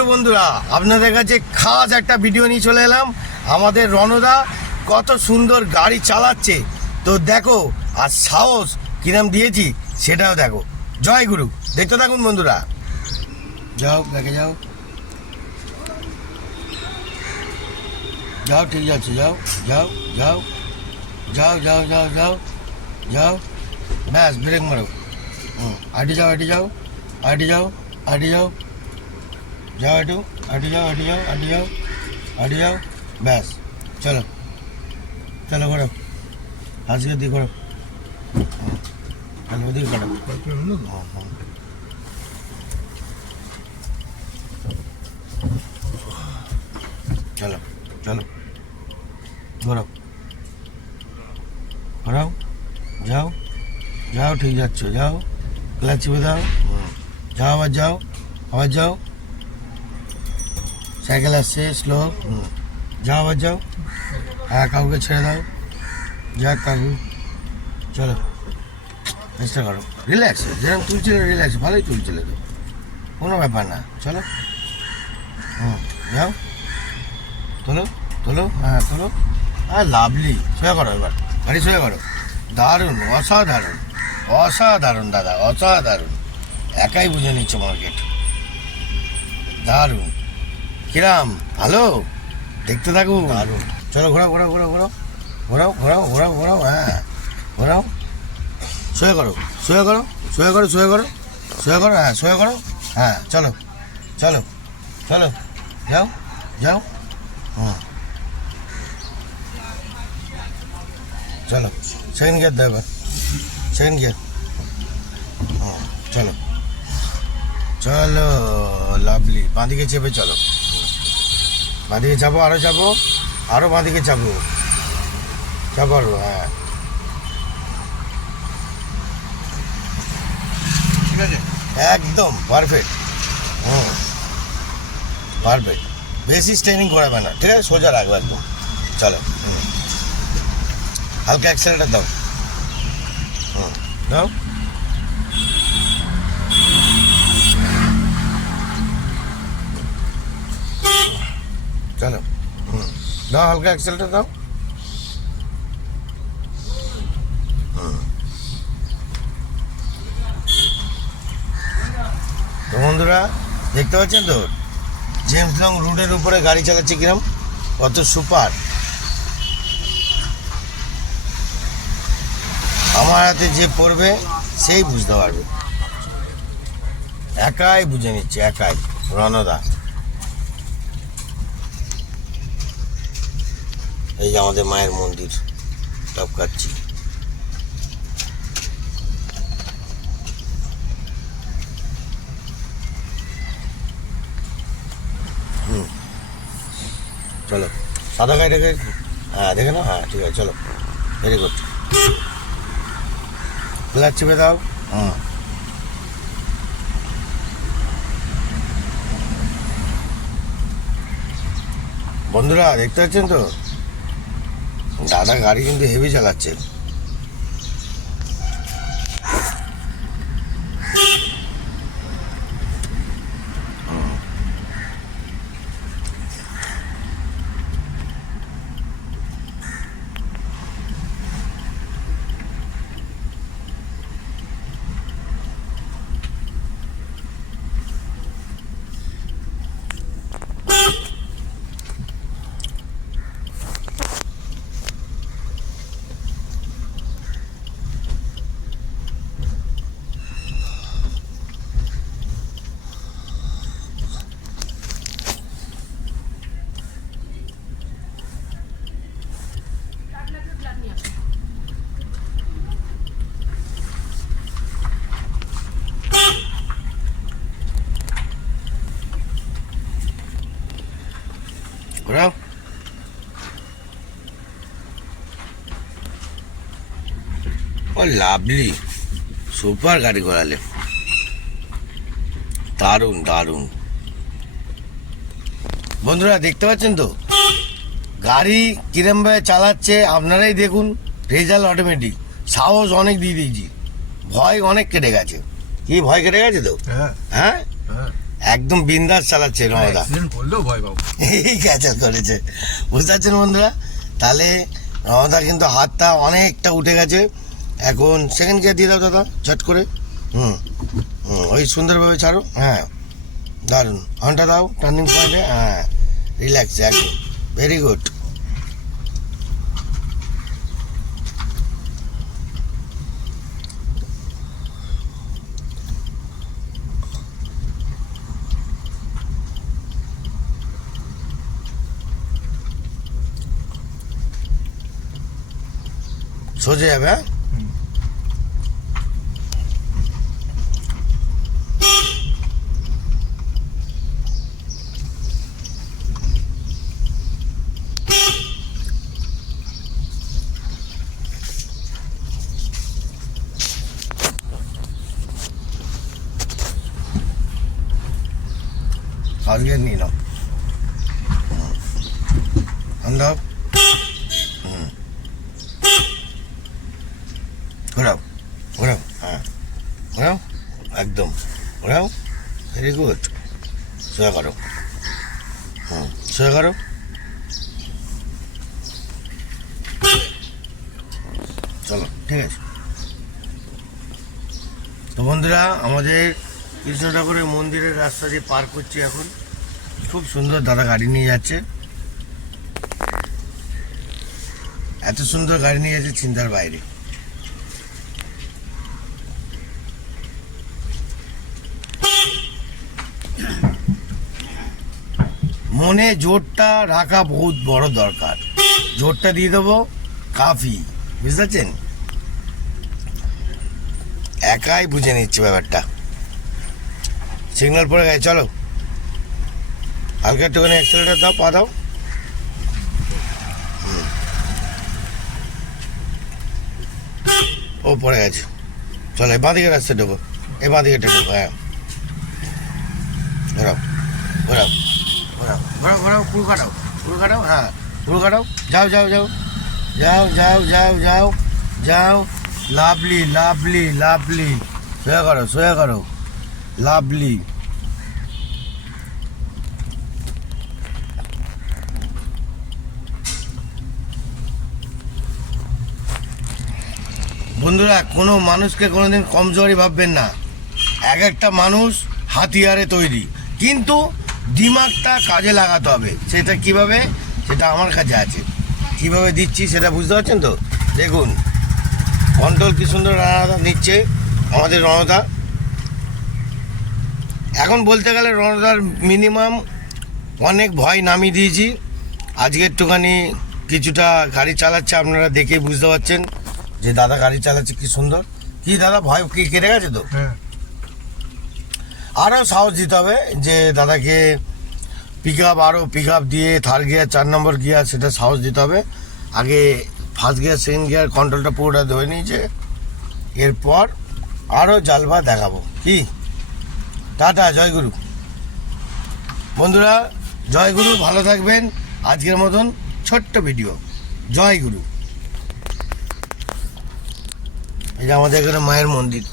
গুরু বন্ধুরা, আপনাদের কাছে খাস একটা ভিডিও নিয়ে চলে এলাম। আমাদের রণদা কত সুন্দর গাড়ি চালাচ্ছে। তো দেখো, আর সাহস কিরম দিয়েছি সেটাও দেখো। জয় গুরু, দেখতে থাকুন বন্ধুরা। যাও দেখে যাও। যাও, ঠিক আছে, যাও যাও যাও। যাও যাও যাও যাও যাও। ব্যাস ব্রেক মারো। হুম আটি যাও আটি যাও আটি যাও আটি যাও। যাও একটু আটি যাও আটি যাও আটি যাও আটি যাও। ব্যাস চলো চলো করো আজকে দিয়ে করো চলো ওদিকে করো হ্যাঁ, হ্যাঁ। চলো চলো ঘোরাও ঘোরাও যাও যাও ঠিক যাচ্ছ যাও ক্লাচ দাও। যাও আবার যাও আবার যাও। সাইকেল আসছে স্লো যাও আবার যাও। হ্যাঁ কাউকে ছেড়ে দাও। যাক কাকু, চলো। চেষ্টা করো। রিল্যাক্স যেরকম তুলছিলে রিল্যাক্স ভালোই তুলছিলে তো। কোনো ব্যাপার না। চলো। হুম, যাও। তোলো তোলো হ্যাঁ তোলো। হ্যাঁ লাভলি সোয়া করো এবার। গাড়ি সোয়া করো। দারুণ, অসাধারণ। অসাধারণ, দাদা, অসাধারণ। একাই বুঝে নিচ্ছে মার্কেট দারুণ। কিরাম ভালো? দেখতে থাকুন। চলো ঘোরাও ঘোরাও ঘোরাও ঘোরাও। ঘোরাও ঘোরাও ঘোরাও ঘোরাও হ্যাঁ। ঘোরাও। সোয়া করো সোয়া করো সোয়া করো সোয়া করো সোয়া করো হ্যাঁ সোয়া করো হ্যাঁ চলো চলো চলো যাও যাও হুম। চলো সেকেন্ড গিয়ার দেবে সেকেন্ড গিয়ার হুম চলো। চলো লাভলি বাঁদিকে চেপে চলো। বাঁদিকে চাপো আরও যাব আরও বাঁদিকে চাপো চাপো আরও হ্যাঁ। ঠিক আছে? একদম পারফেক্ট হুম। পারফেক্ট বেশি স্ট্রেনিং করাবে না ঠিক আছে? সোজা রাখবে একদম। চলো হুম। হালকা অ্যাক্সেলেটার দাও। হুম দাও চলো হুম দাও হালকা অ্যাক্সেলেটার দাও। তো বন্ধুরা, দেখতে পাচ্ছেন তো? জেমস লং রোডের উপরে গাড়ি চালাচ্ছে কিরম? কত সুপার। আমার হাতে যে পড়বে, সেই বুঝতে পারবে। একাই বুঝে নিচ্ছে, একাই। রণদা। এই যে আমাদের মায়ের মন্দির টপকাচ্ছি চলো, সাদা গাড়িটাকে হ্যাঁ দেখে না হ্যাঁ ঠিক আছে, চলো। ভেরি গুড ক্লাচ চেপে দাও। হুম। বন্ধুরা, দেখতে পাচ্ছেন তো? দাদা গাড়ি কিন্তু হেভি চালাচ্ছে ঘোরাও ও লাভলি সুপার গাড়ি ঘোরালে দারুণ দারুণ। বন্ধুরা দেখতে পাচ্ছেন তো? গাড়ি কিরমভাবে চালাচ্ছে আপনারাই দেখুন। রেজাল্ট অটোমেটিক সাহস অনেক দিয়ে দিয়েছি। ভয় অনেক কেটে গেছে। কি ভয় কেটে গেছে তো? হ্যাঁ। হ্যাঁ? হ্যাঁ। একদম বিন্দাস চালাচ্ছে রমদা। ভয় পাবো। এই ক্যাচার করেছে। বুঝতে পারছেন বন্ধুরা? তাহলে রমদা কিন্তু হাতটা অনেকটা উঠে গেছে। এখন সেকেন্ড গিয়ার দিয়ে দাও দাদা চট করে। হুম হুম, ওই সুন্দরভাবে ছাড়ো হ্যাঁ। দারুণ। হর্নটা দাও টার্নিং পয়েন্টে হ্যাঁ। রিল্যাক্স একদম। ভেরি গুড সোজা যাবে হ্যাঁ? আজকে আন্দাও হুম হ্যাঁ একদম ভেরি গুড সোয়া করো করো চলো, ঠিক আছে। তো বন্ধুরা, আমাদের কৃষ্ণ ঠাকুরের মন্দিরের রাস্তা দিয়ে পার করছি এখন। খুব সুন্দর দাদা গাড়ি নিয়ে যাচ্ছে। এত সুন্দর গাড়ি নিয়ে যাচ্ছে চিন্তার বাইরে। মনে জোরটা রাখা বহুত বড় দরকার। জোরটা দিয়ে দেবো, কাফি বুঝতে পারছেন একাই বুঝে নিচ্ছে ব্যাপারটা। সিগন্যাল পড়ে গেছে, চলো। হালকা একটুখানি অ্যাক্সেলেটার দাও, পা দাও। ও পড়ে গেছে। চলো এ বাঁদিকে রাস্তা ঢোকো। এ বাঁদিকে ঢোকো হ্যাঁ। ঘোরাও ঘোরাও ঘোরাও ঘোরাও ঘোরাও পুরো কাটাও পুরো কাটাও হ্যাঁ পুরো কাটাও। যাও যাও যাও যাও যাও যাও যাও যাও। Lovely lovely lovely. সোয়া করো সোয়া করো। লাভলি। বন্ধুরা, কোনো মানুষকে কোনোদিন কমজোরি ভাববেন না। এক একটা মানুষ হাতিয়ারে তৈরি। কিন্তু দিমাগটা কাজে লাগাতে হবে। সেটা কীভাবে? সেটা আমার কাছে আছে। কীভাবে দিচ্ছি সেটা বুঝতে পারছেন তো? দেখুন, কন্ট্রোল কি সুন্দর রানাদা নিচ্ছে আমাদের রণদা। এখন বলতে গেলে রণদার মিনিমাম অনেক ভয় নামিয়ে দিয়েছি। আজকে একটুখানি কিছুটা গাড়ি চালাচ্ছে, আপনারা দেখে বুঝতে পারছেন। যে দাদা গাড়ি চালাচ্ছে কি সুন্দর? কি দাদা ভয় কি কেটে গেছে তো? হ্যাঁ। আরও সাহস দিতে হবে যে দাদাকে পিক আপ আরও পিক আপ দিয়ে থার্ড গিয়ার চার নম্বর গিয়ার সেটা সাহস দিতে হবে। আগে ফার্স্ট গিয়ার সেকেন্ড গিয়ার কন্ট্রোলটা পুরোটা ধরে নিয়েছে এরপর আরও জালবা দেখাবো। কি? টাটা জয়গুরু বন্ধুরা জয়গুরু ভালো থাকবেন। আজকের মতন ছোট্ট ভিডিও জয়গুরু যে আমাদের এখানে মায়ের মন্দির।